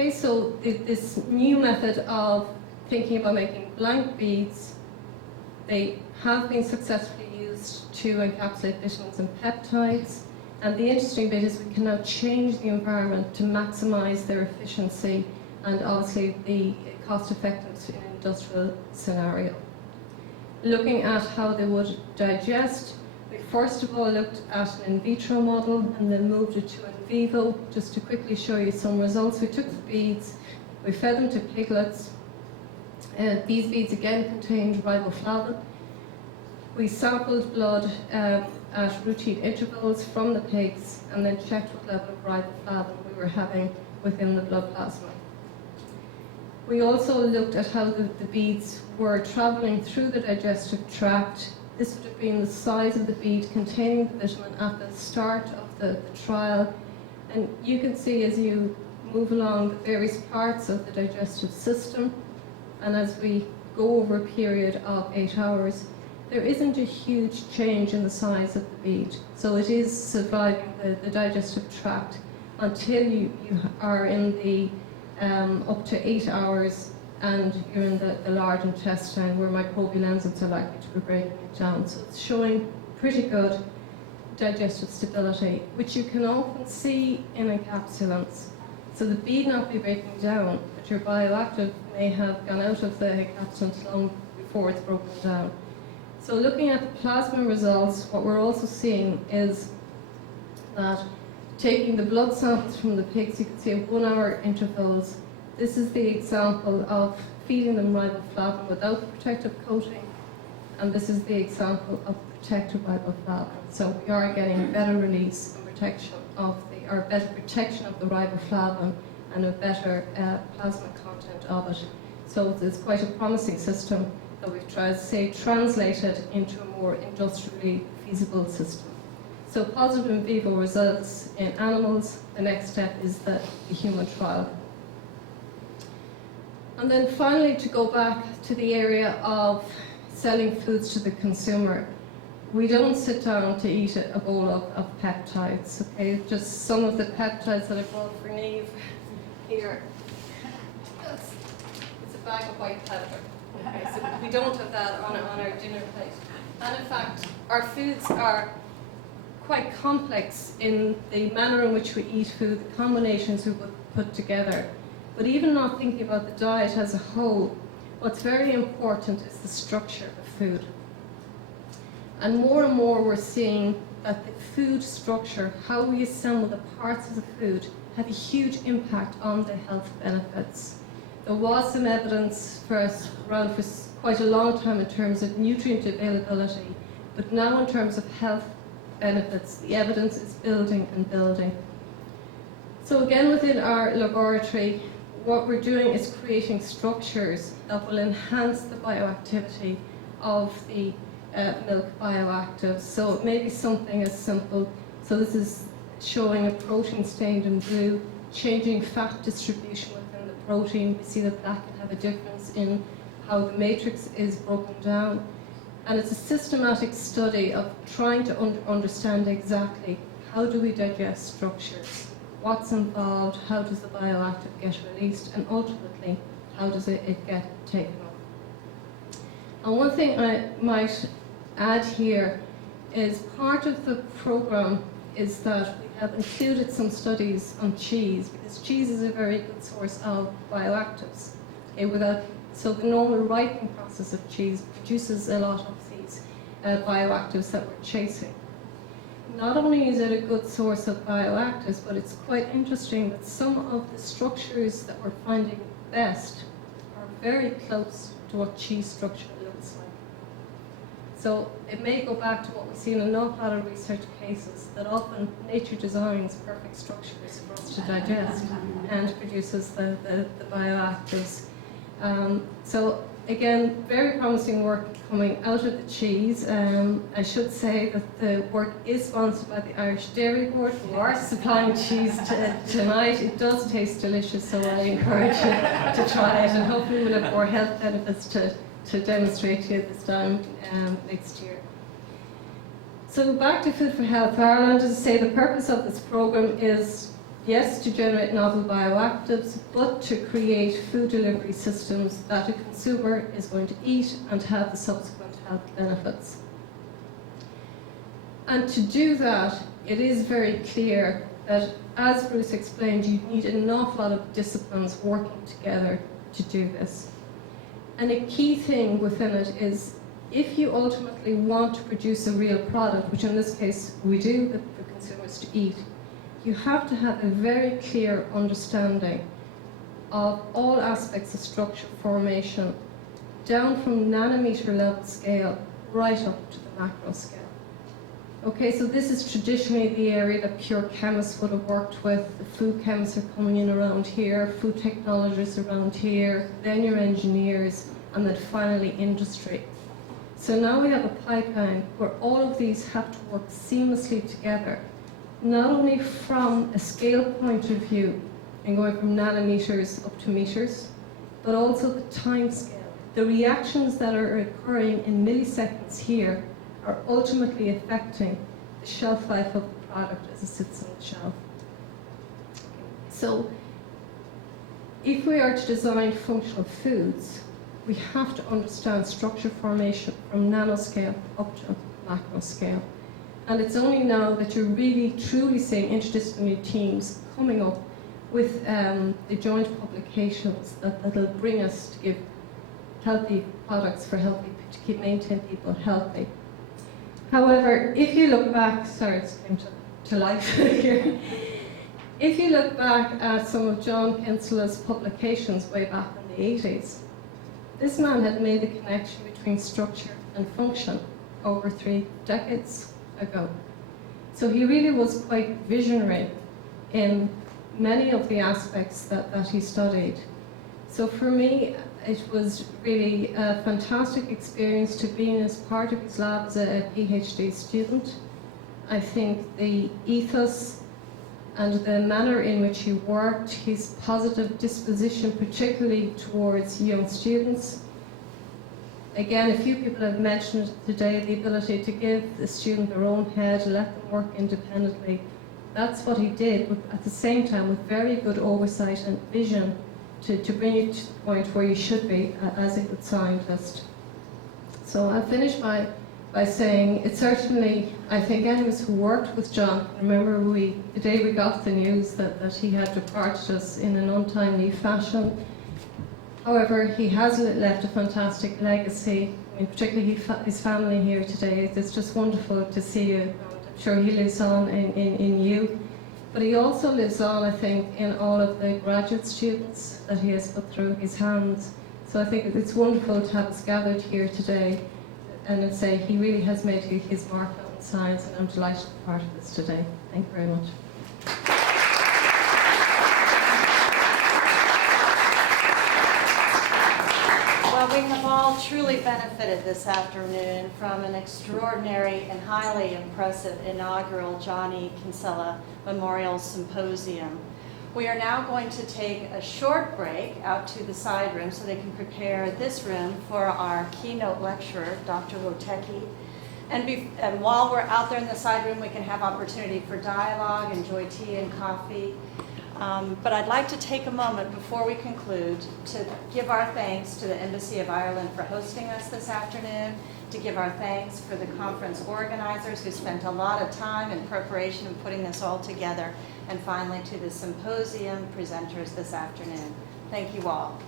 Okay, so this new method of thinking about making blank beads, they have been successfully used to encapsulate vitamins and peptides. And the interesting bit is we can now change the environment to maximize their efficiency and obviously the cost effectiveness in an industrial scenario. Looking at how they would digest, we first of all looked at an in vitro model and then moved it to in vivo. Just to quickly show you some results, we took the beads, we fed them to piglets. These beads again contained riboflavin. We sampled blood at routine intervals from the pigs and then checked what level of riboflavin we were having within the blood plasma. We also looked at how the beads were travelling through the digestive tract. This would have been the size of the bead containing the vitamin at the start of the trial. And you can see as you move along the various parts of the digestive system, and as we go over a period of 8 hours, there isn't a huge change in the size of the bead. So it is surviving the digestive tract until you are in the up to 8 hours and you're in the large intestine where microbial enzymes are likely to be breaking it down. So it's showing pretty good digestive stability, which you can often see in encapsulants. So the bead not be breaking down, but your bioactive may have gone out of the encapsulant long before it's broken down. So looking at the plasma results, what we're also seeing is that taking the blood samples from the pigs, you can see at 1 hour intervals. This is the example of feeding them riboflavin without the protective coating, and this is the example of protected riboflavin. So we are getting better release and protection of better protection of the riboflavin and a better plasma content of it. So it's quite a promising system that we've tried to say translated into a more industrially feasible system. So positive in vivo results in animals. The next step is the human trial. And then finally, to go back to the area of selling foods to the consumer, we don't sit down to eat a bowl of peptides, okay? Just some of the peptides that I brought for Niamh here. It's a bag of white powder. Okay, so we don't have that on our dinner plate. And in fact, our foods are quite complex in the manner in which we eat food, the combinations we would put together. But even not thinking about the diet as a whole, what's very important is the structure of food. And more we're seeing that the food structure, how we assemble the parts of the food, have a huge impact on the health benefits. There was some evidence around for quite a long time in terms of nutrient availability, but now in terms of health benefits, the evidence is building and building. So again, within our laboratory, what we're doing is creating structures that will enhance the bioactivity of the milk bioactives. So it may be something as simple, so this is showing a protein stained in blue, changing fat distribution within the protein. We see that that can have a difference in how the matrix is broken down. And it's a systematic study of trying to understand exactly how do we digest structures, what's involved, how does the bioactive get released, and ultimately, how does it get taken up. And one thing I might add here is part of the program is that we have included some studies on cheese, because cheese is a very good source of bioactives. Okay, so the normal ripening process of cheese produces a lot of these bioactives that we're chasing. Not only is it a good source of bioactives, but it's quite interesting that some of the structures that we're finding best are very close to what cheese structure looks like. So it may go back to what we see in an awful lot of research cases, that often nature designs perfect structures for us to digest and produces the bioactives. So again, very promising work coming out of the cheese. I should say that the work is sponsored by the Irish Dairy Board, who are supplying cheese tonight. It does taste delicious, so I encourage you to try it, and hopefully we'll have more health benefits to demonstrate to you this time next year. So back to Food for Health Ireland, as I say, the purpose of this programme is yes, to generate novel bioactives, but to create food delivery systems that a consumer is going to eat and have the subsequent health benefits. And to do that, it is very clear that, as Bruce explained, you need an awful lot of disciplines working together to do this. And a key thing within it is, if you ultimately want to produce a real product, which in this case we do for consumers to eat, you have to have a very clear understanding of all aspects of structure formation, down from nanometer level scale right up to the macro scale. Okay, so this is traditionally the area that pure chemists would have worked with. The food chemists are coming in around here, food technologists around here, then your engineers, and then finally industry. So now we have a pipeline where all of these have to work seamlessly together, not only from a scale point of view and going from nanometers up to meters, but also the time scale. The reactions that are occurring in milliseconds here are ultimately affecting the shelf life of the product as it sits on the shelf. So if we are to design functional foods, we have to understand structure formation from nanoscale up to macro scale. And it's only now that you're really truly seeing interdisciplinary teams coming up with the joint publications that'll bring us to give healthy products for healthy, to maintain people healthy. However, if you look back, sorry, it's came to life here. If you look back at some of John Kinsella's publications way back in the 80s, this man had made the connection between structure and function over 3 decades ago. So he really was quite visionary in many of the aspects that he studied. So for me, it was really a fantastic experience to be as part of his lab as a PhD student. I think the ethos and the manner in which he worked, his positive disposition, particularly towards young students. Again, a few people have mentioned today the ability to give the student their own head, let them work independently. That's what he did, at the same time with very good oversight and vision to bring you to the point where you should be as a good scientist. So I'll finish by saying it certainly, I think anyone who worked with John, remember the day we got the news that he had departed us in an untimely fashion. However, he has left a fantastic legacy, I mean, particularly his family here today. It's just wonderful to see you. I'm sure he lives on in you. But he also lives on, I think, in all of the graduate students that he has put through his hands. So I think it's wonderful to have us gathered here today and I'd say he really has made his mark on science, and I'm delighted to be part of this today. Thank you very much. Well, we have all truly benefited this afternoon from an extraordinary and highly impressive inaugural John E. Kinsella Memorial Symposium. We are now going to take a short break out to the side room so they can prepare this room for our keynote lecturer, Dr. Wotecki. And while we're out there in the side room, we can have opportunity for dialogue, enjoy tea and coffee. But I'd like to take a moment before we conclude to give our thanks to the Embassy of Ireland for hosting us this afternoon, to give our thanks for the conference organizers who spent a lot of time in preparation of putting this all together, and finally to the symposium presenters this afternoon. Thank you all.